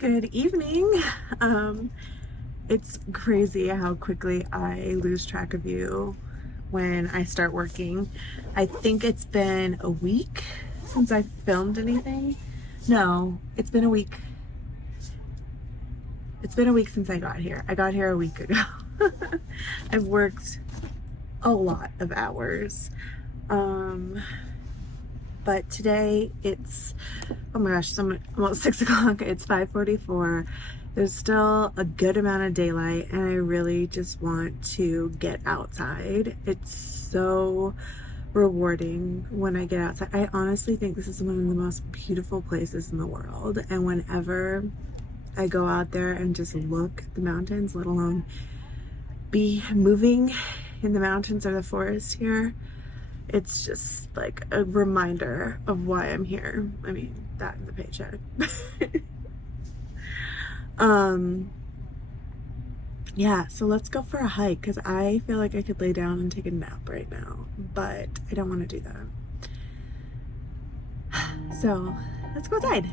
Good evening. It's crazy how quickly I lose track of you when I start working. I think it's been a week since I filmed anything. No, it's been a week. It's been a week since I got here. I got here a week ago. I've worked a lot of hours. But today it's, oh my gosh, it's almost 6 o'clock. It's 5:44. There's still a good amount of daylight and I really just want to get outside. It's so rewarding when I get outside. I honestly think this is one of the most beautiful places in the world. And whenever I go out there and just look at the mountains, let alone be moving in the mountains or the forest here, it's just like a reminder of why I'm here. I mean, that and the paycheck. Yeah, so let's go for a hike because I feel like I could lay down and take a nap right now, but I don't want to do that. So let's go outside.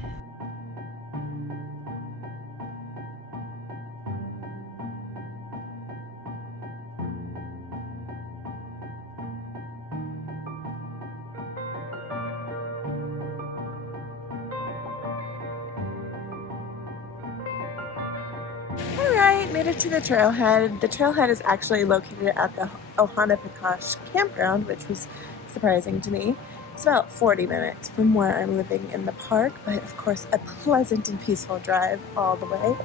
Alright, made it to the trailhead. The trailhead is actually located at the Ohana campground, which was surprising to me. It's about 40 minutes from where I'm living in the park, but of course a pleasant and peaceful drive all the way.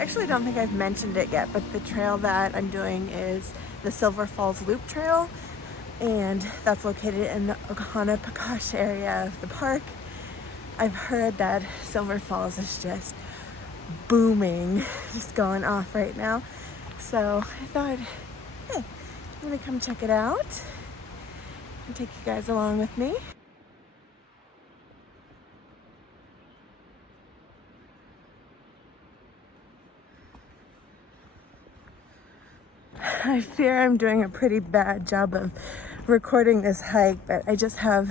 I actually don't think I've mentioned it yet, but the trail that I'm doing is the Silver Falls Loop Trail, and that's located in the Ohana area of the park. I've heard that Silver Falls is just booming, just going off right now. So I thought, hey, I'm gonna come check it out and take you guys along with me. I fear I'm doing a pretty bad job of recording this hike, but I just have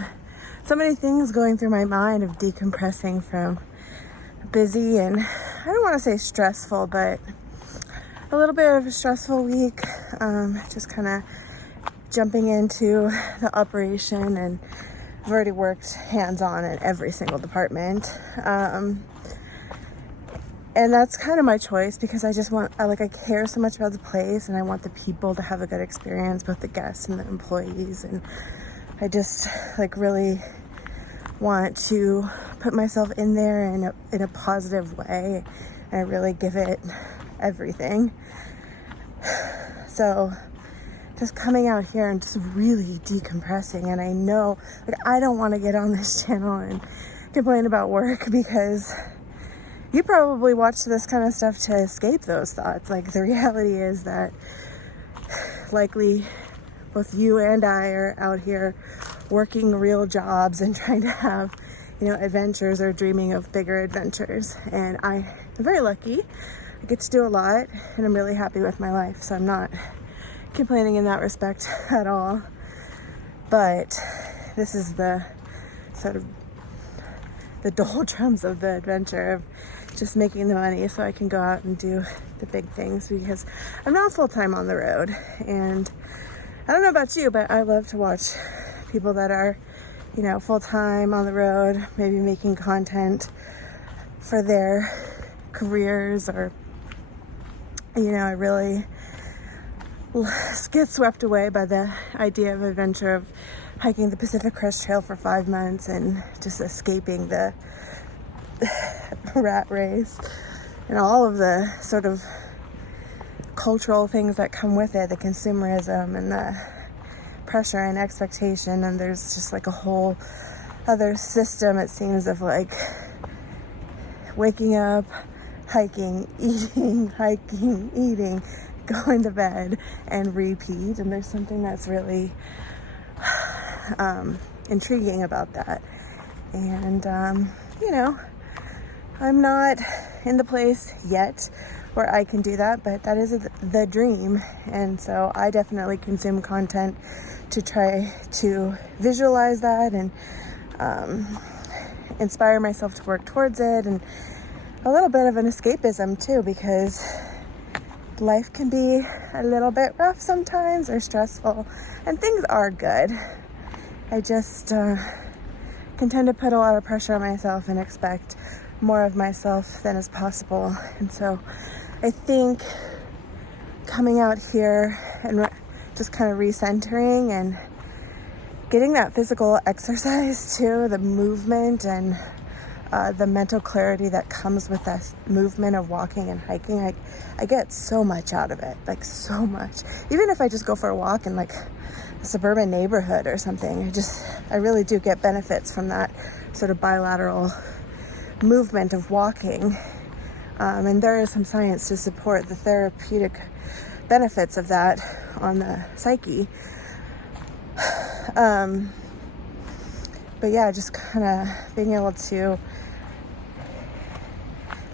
so many things going through my mind of decompressing from busy and I don't want to say stressful, but a little bit of a stressful week. Just kind of jumping into the operation, and I've already worked hands-on in every single department. And that's kind of my choice because I just want, I care so much about the place and I want the people to have a good experience, both the guests and the employees. And I just really want to put myself in there in a positive way. And I really give it everything. So just coming out here and just really decompressing. And I know, I don't want to get on this channel and complain about work because you probably watch this kind of stuff to escape those thoughts. The reality is that likely both you and I are out here working real jobs and trying to have, adventures or dreaming of bigger adventures. And I am very lucky. I get to do a lot and I'm really happy with my life. So I'm not complaining in that respect at all. But this is the sort of the doldrums of the adventure of just making the money so I can go out and do the big things, because I'm not full-time on the road. And I don't know about you, but I love to watch people that are, full-time on the road, maybe making content for their careers, or, I really get swept away by the idea of adventure of hiking the Pacific Crest Trail for 5 months and just escaping the rat race and all of the sort of cultural things that come with it, the consumerism and the pressure and expectation. And there's just a whole other system, it seems, of waking up, hiking, eating, going to bed, and repeat. And there's something that's really intriguing about that. And, you know, I'm not in the place yet where I can do that, but that is the dream. And so I definitely consume content to try to visualize that and inspire myself to work towards it, and a little bit of an escapism too, because life can be a little bit rough sometimes or stressful, and things are good. I just can tend to put a lot of pressure on myself and expect more of myself than is possible. And so I think coming out here and just kind of recentering and getting that physical exercise too, the movement and the mental clarity that comes with that movement of walking and hiking, I get so much out of it, like so much. Even if I just go for a walk in like a suburban neighborhood or something, I really do get benefits from that sort of bilateral movement of walking. And there is some science to support the therapeutic benefits of that on the psyche. But yeah, just kind of being able to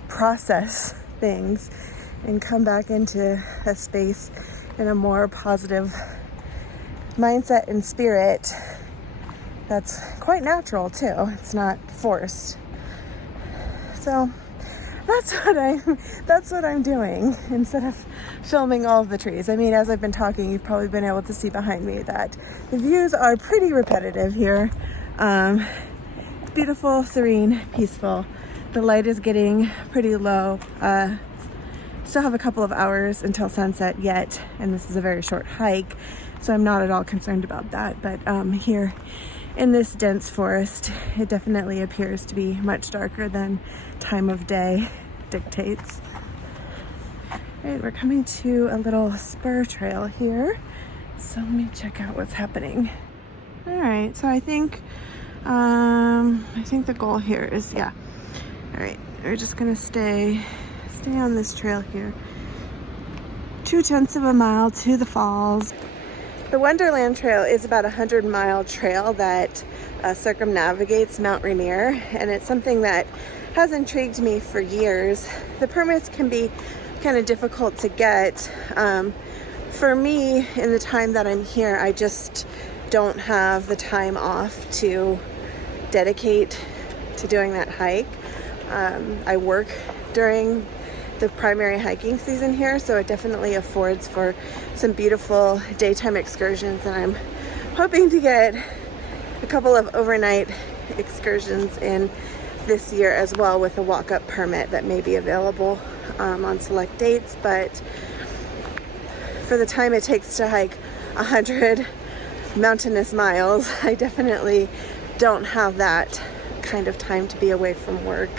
process things and come back into a space in a more positive mindset and spirit that's quite natural too. It's not forced. So that's what I'm doing instead of filming all of the trees. I mean, as I've been talking, you've probably been able to see behind me that the views are pretty repetitive here. It's beautiful, serene, peaceful. The light is getting pretty low. Still have a couple of hours until sunset yet, and this is a very short hike, so I'm not at all concerned about that. But here in this dense forest, it definitely appears to be much darker than time of day dictates. All right, we're coming to a little spur trail here, so let me check out what's happening. All right, so I think the goal here is, yeah. All right, we're just gonna stay on this trail here. 0.2 of a mile to the falls. The Wonderland Trail is about a 100-mile trail that circumnavigates Mount Rainier, and it's something that has intrigued me for years. The permits can be kind of difficult to get. For me, in the time that I'm here, I just don't have the time off to dedicate to doing that hike. I work during the primary hiking season here, so it definitely affords for some beautiful daytime excursions, and I'm hoping to get a couple of overnight excursions in this year as well with a walk-up permit that may be available on select dates. But for the time it takes to hike 100 mountainous miles, I definitely don't have that kind of time to be away from work.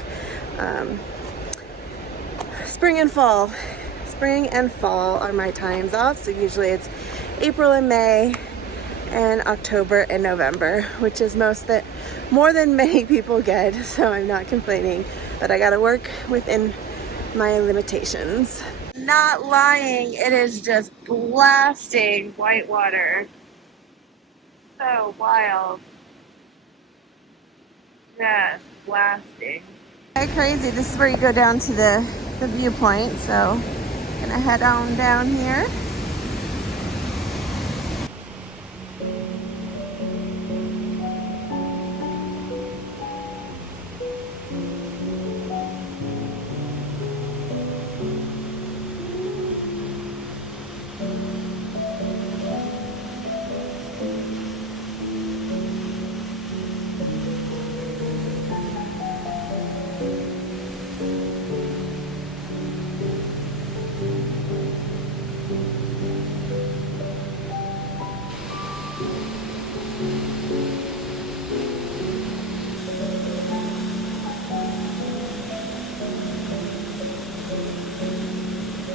Spring and fall are my times off, so usually it's April and May and October and November, which is more than many people get, so I'm not complaining, but I gotta work within my limitations. Not lying, it is just blasting whitewater. So wild. Just blasting. Okay, crazy. This is where you go down to the viewpoint, so gonna head on down here.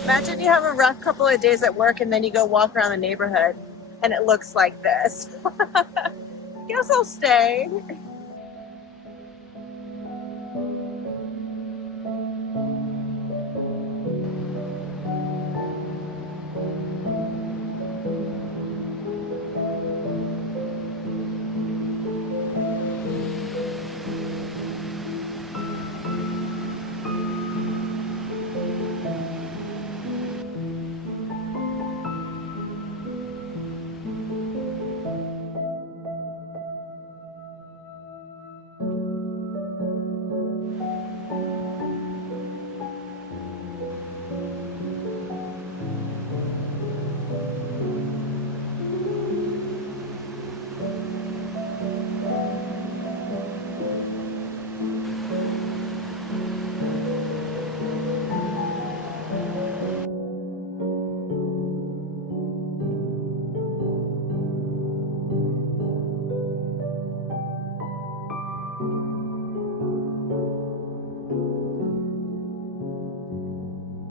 Imagine you have a rough couple of days at work and then you go walk around the neighborhood and it looks like this. Guess I'll stay.